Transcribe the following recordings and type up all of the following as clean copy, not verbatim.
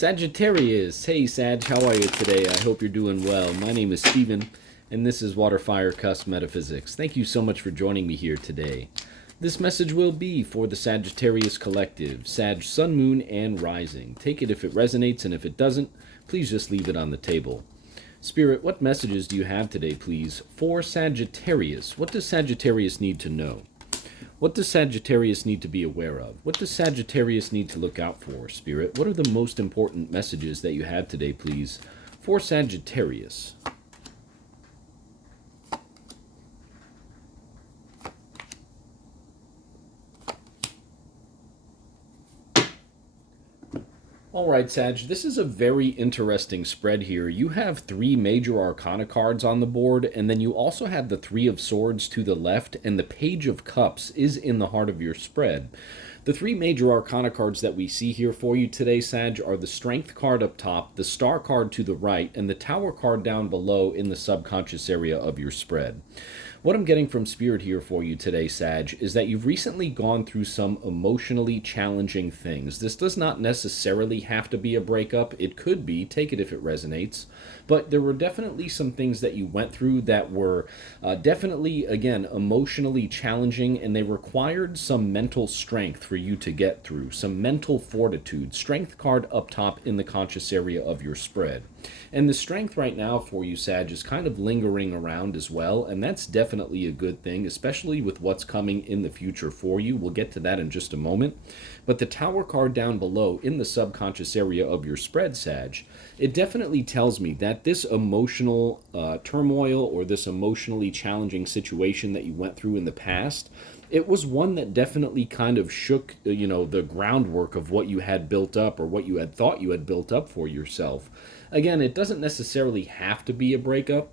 Sagittarius, hey Sag, how are you today? I hope you're doing well. My name is Steven, and this is WaterFireCusp Metaphysics. Thank you so much for joining me here today. This message will be for the Sagittarius Collective, Sag, Sun, Moon, and Rising. Take it if it resonates, and if it doesn't, please just leave it on the table. Spirit, what messages do you have today, please, for Sagittarius? What does Sagittarius need to know? What does Sagittarius need to be aware of? What does Sagittarius need to look out for, Spirit? What are the most important messages that you have today, please, for Sagittarius? Alright, Sag, this is a very interesting spread here. You have three major arcana cards on the board, and then you also have the Three of Swords to the left, and the Page of Cups is in the heart of your spread. The three major arcana cards that we see here for you today, Sag, are the Strength card up top, the Star card to the right, and the Tower card down below in the subconscious area of your spread. What I'm getting from Spirit here for you today, Sag, is that you've recently gone through some emotionally challenging things. This does not necessarily have to be a breakup. It could be. Take it if it resonates. But there were definitely some things that you went through that were definitely, again, emotionally challenging, and they required some mental strength for you to get through, some mental fortitude. Strength card up top in the conscious area of your spread. And the strength right now for you, Sag, is kind of lingering around as well, and that's definitely a good thing, especially with what's coming in the future for you. We'll get to that in just a moment. But the Tower card down below in the subconscious area of your spread, Sag, it definitely tells me that this emotional turmoil or this emotionally challenging situation that you went through in the past, it was one that definitely kind of shook, the groundwork of what you had built up or what you had thought you had built up for yourself. Again, it doesn't necessarily have to be a breakup.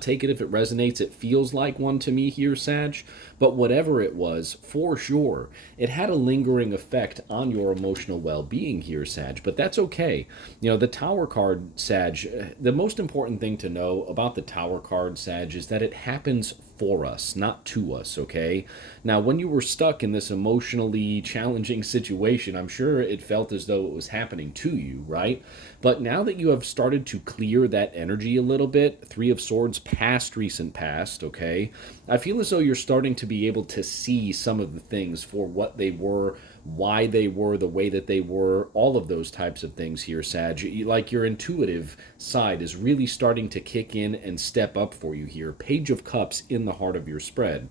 Take it if it resonates. It feels like one to me here, Sag. But whatever it was, for sure, it had a lingering effect on your emotional well-being here, Sag. But that's okay. The Tower card, Sag, the most important thing to know about the Tower card, Sag, is that it happens for us, not to us, okay? Now, when you were stuck in this emotionally challenging situation, I'm sure it felt as though it was happening to you, right? But now that you have started to clear that energy a little bit, Three of Swords past, recent past, okay? I feel as though you're starting to be able to see some of the things for what they were, why they were, the way that they were, all of those types of things here, Sag. Like your intuitive side is really starting to kick in and step up for you here. Page of Cups in the heart of your spread.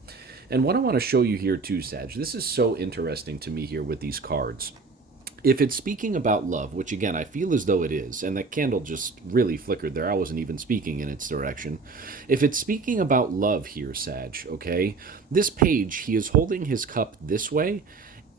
And what I want to show you here too, Sag, this is so interesting to me here with these cards. If it's speaking about love, which again, I feel as though it is, and that candle just really flickered there, I wasn't even speaking in its direction. If it's speaking about love here, Sag, okay, this page, he is holding his cup this way,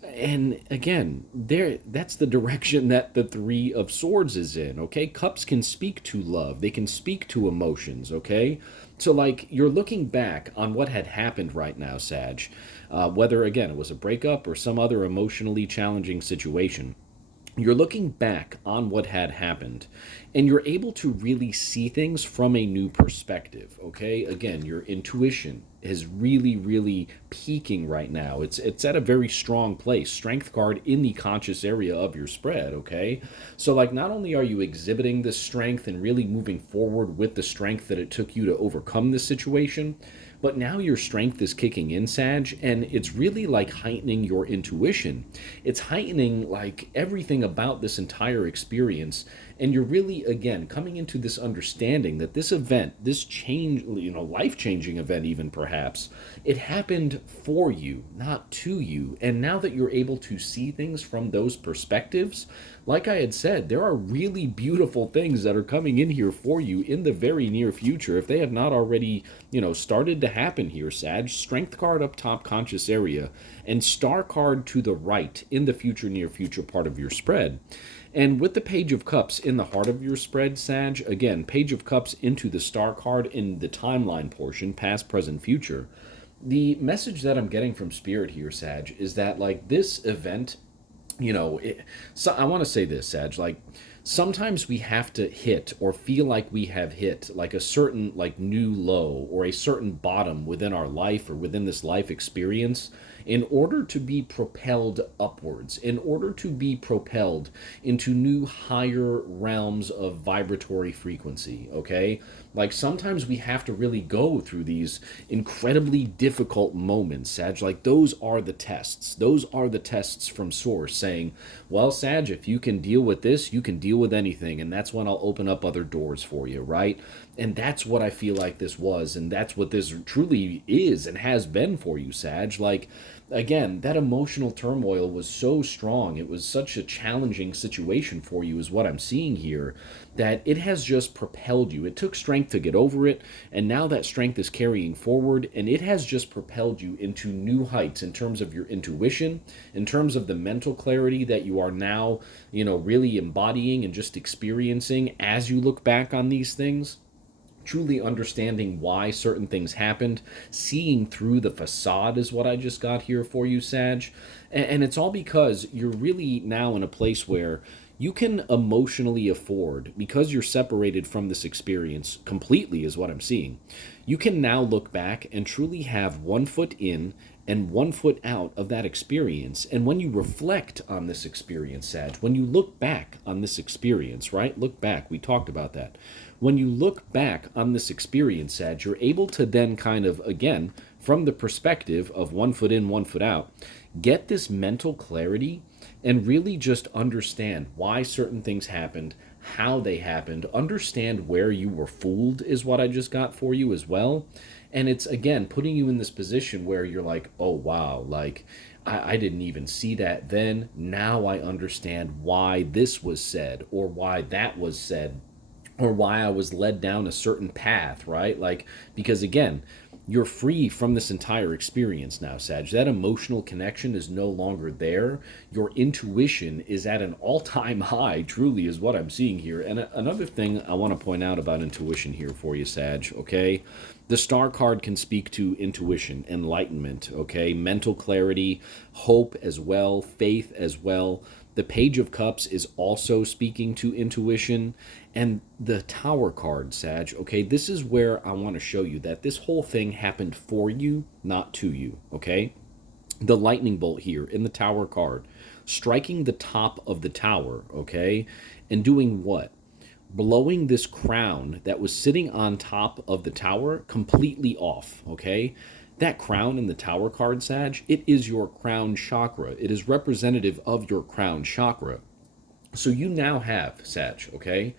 and again, that's the direction that the Three of Swords is in, okay? Cups can speak to love. They can speak to emotions, okay? So, like, you're looking back on what had happened right now, Sag, whether, again, it was a breakup or some other emotionally challenging situation. You're looking back on what had happened, and you're able to really see things from a new perspective, okay? Again, your intuition is really, really peaking right now. It's at a very strong place. Strength card in the conscious area of your spread, okay? So, like, not only are you exhibiting this strength and really moving forward with the strength that it took you to overcome this situation, but now your strength is kicking in, Sag, and it's really like heightening your intuition. It's heightening like everything about this entire experience, and you're really, again, coming into this understanding that this event, this change, life-changing event even perhaps, it happened for you, not to you. And now that you're able to see things from those perspectives, like I had said, there are really beautiful things that are coming in here for you in the very near future. If they have not already, started to happen here, Sag. Strength card up top, conscious area, and Star card to the right in the future, near future part of your spread. And with the Page of Cups in the heart of your spread, Sag, again, Page of Cups into the Star card in the timeline portion, past, present, future. The message that I'm getting from Spirit here, Sag, is that, like, this event, so I want to say this, Sag, like, sometimes we have to hit or feel like we have hit like a certain like new low or a certain bottom within our life or within this life experience in order to be propelled upwards, in order to be propelled into new higher realms of vibratory frequency, okay? Like sometimes we have to really go through these incredibly difficult moments, Sag. Like those are the tests. Those are the tests from Source saying, well, Sag, if you can deal with this, you can deal with anything. And that's when I'll open up other doors for you, right? And that's what I feel like this was. And that's what this truly is and has been for you, Sag. Like, again, that emotional turmoil was so strong. It was such a challenging situation for you, is what I'm seeing here, that it has just propelled you. It took strength to get over it, and now that strength is carrying forward, and it has just propelled you into new heights in terms of your intuition, in terms of the mental clarity that you are now, really embodying and just experiencing as you look back on these things, truly understanding why certain things happened, seeing through the facade is what I just got here for you, Sag. And it's all because you're really now in a place where you can emotionally afford, because you're separated from this experience completely, is what I'm seeing. You can now look back and truly have 1 foot in and 1 foot out of that experience. And when you reflect on this experience, Sag, when you look back on this experience, right? Look back, we talked about that. When you look back on this experience, Sag, you're able to then kind of, again, from the perspective of 1 foot in, 1 foot out, get this mental clarity and really just understand why certain things happened, how they happened, understand where you were fooled is what I just got for you as well. And it's, again, putting you in this position where you're like, oh, wow, like, I didn't even see that then. Now I understand why this was said or why that was said or why I was led down a certain path, right? Like, because again, you're free from this entire experience now, Sag. That emotional connection is no longer there. Your intuition is at an all-time high, truly, is what I'm seeing here. And another thing I want to point out about intuition here for you, Sag, okay? The star card can speak to intuition, enlightenment, okay? Mental clarity, hope as well, faith as well. The Page of Cups is also speaking to intuition. And the Tower card, Sag, okay, this is where I want to show you that this whole thing happened for you, not to you, okay? The lightning bolt here in the Tower card, striking the top of the tower, okay? And doing what? Blowing this crown that was sitting on top of the tower completely off, okay? That crown in the Tower card, Sag, it is your crown chakra. It is representative of your crown chakra. So you now have, Sag, okay,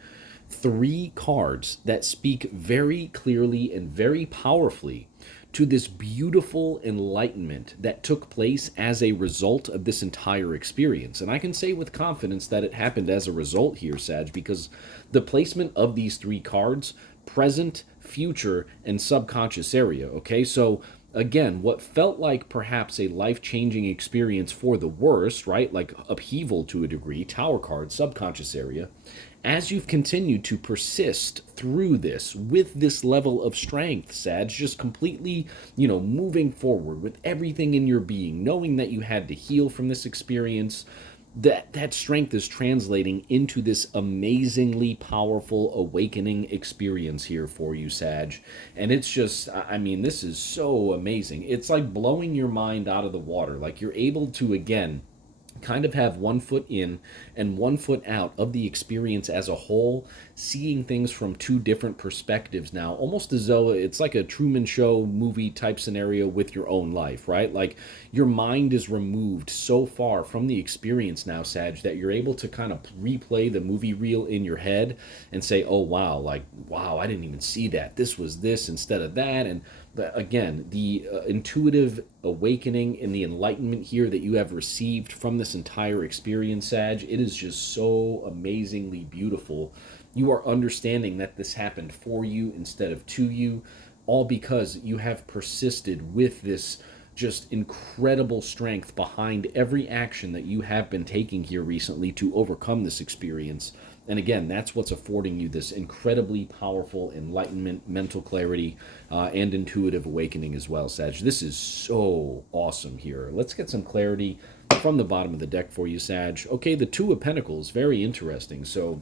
3 cards that speak very clearly and very powerfully to this beautiful enlightenment that took place as a result of this entire experience. And I can say with confidence that it happened as a result here, Sag, because the placement of these 3 cards, present, future, and subconscious area, okay? So again, what felt like perhaps a life-changing experience for the worst, right? Like upheaval to a degree, Tower card, subconscious area. As you've continued to persist through this with this level of strength, Sag, just completely, moving forward with everything in your being, knowing that you had to heal from this experience, that strength is translating into this amazingly powerful awakening experience here for you, Sag. And it's just, I mean, this is so amazing. It's like blowing your mind out of the water. Like you're able to, again, kind of have 1 foot in and 1 foot out of the experience as a whole, seeing things from 2 different perspectives now, almost as though it's like a Truman Show movie type scenario with your own life, right? Like your mind is removed so far from the experience now, Sag, that you're able to kind of replay the movie reel in your head and say, oh, wow, like, wow, I didn't even see that. This was this instead of that. And again, the intuitive awakening and the enlightenment here that you have received from this entire experience, Sag, it is just so amazingly beautiful. You are understanding that this happened for you instead of to you, all because you have persisted with this just incredible strength behind every action that you have been taking here recently to overcome this experience. And again, that's what's affording you this incredibly powerful enlightenment, mental clarity, and intuitive awakening as well, Sag. This is so awesome here. Let's get some clarity from the bottom of the deck for you, Sag. Okay, the Two of Pentacles, very interesting. So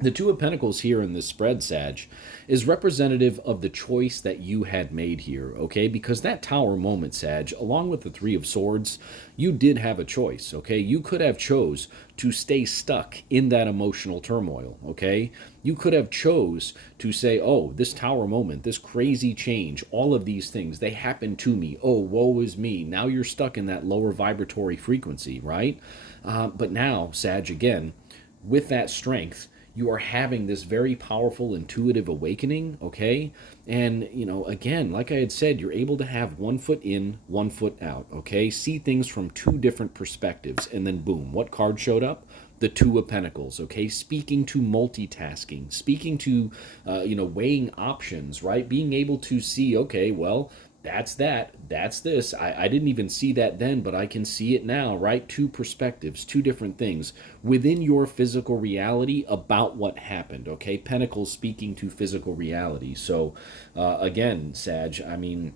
The Two of Pentacles here in this spread, Sag, is representative of the choice that you had made here, okay? Because that Tower moment, Sag, along with the Three of Swords, you did have a choice, okay? You could have chose to stay stuck in that emotional turmoil, okay? You could have chose to say, oh, this Tower moment, this crazy change, all of these things, they happened to me. Oh, woe is me. Now you're stuck in that lower vibratory frequency, right? But now, Sag, again, with that strength, you are having this very powerful intuitive awakening, okay? And, again, like I had said, you're able to have 1 foot in, 1 foot out, okay? See things from two different perspectives. And then, boom, what card showed up? The Two of Pentacles, okay? Speaking to multitasking, speaking to, weighing options, right? Being able to see, okay, well, that's this. I didn't even see that then, but I can see it now, right? Two perspectives, two different things within your physical reality about what happened, okay? Pentacles speaking to physical reality. So, again, Sag, I mean,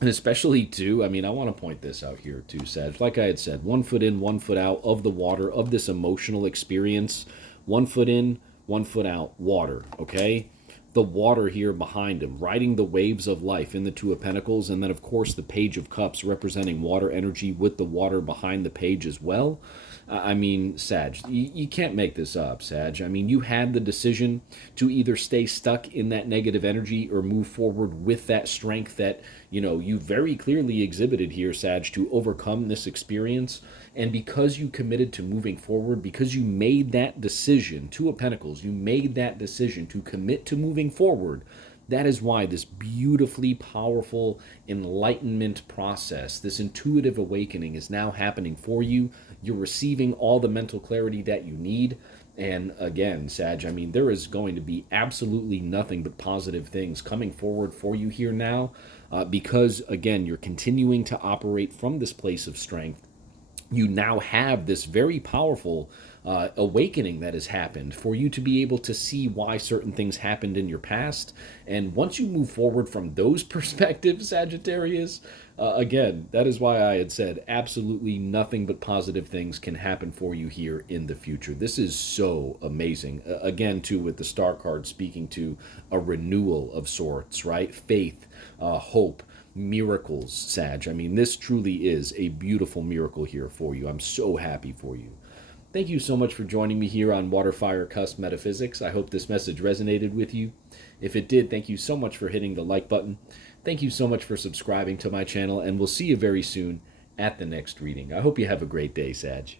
and especially too, I mean, I want to point this out here too, Sag. Like I had said, 1 foot in, 1 foot out of the water, of this emotional experience. 1 foot in, 1 foot out, water, okay? The water here behind him, riding the waves of life in the Two of Pentacles, and then, of course, the Page of Cups representing water energy with the water behind the page as well. I mean, Sag, you can't make this up, Sag. I mean, you had the decision to either stay stuck in that negative energy or move forward with that strength that, you very clearly exhibited here, Sag, to overcome this experience. And because you committed to moving forward, because you made that decision, Two of Pentacles, you made that decision to commit to moving forward, that is why this beautifully powerful enlightenment process, this intuitive awakening is now happening for you. You're receiving all the mental clarity that you need. And again, Sag, I mean, there is going to be absolutely nothing but positive things coming forward for you here now because, again, you're continuing to operate from this place of strength. You now have this very powerful awakening that has happened for you to be able to see why certain things happened in your past. And once you move forward from those perspectives, Sagittarius, again, that is why I had said absolutely nothing but positive things can happen for you here in the future. This is so amazing. Again, too, with the Star card speaking to a renewal of sorts, right? Faith, hope, miracles, Sag. I mean, this truly is a beautiful miracle here for you. I'm so happy for you. Thank you so much for joining me here on Water Fire Cusp Metaphysics. I hope this message resonated with you. If it did, thank you so much for hitting the like button. Thank you so much for subscribing to my channel, and we'll see you very soon at the next reading. I hope you have a great day, Sag.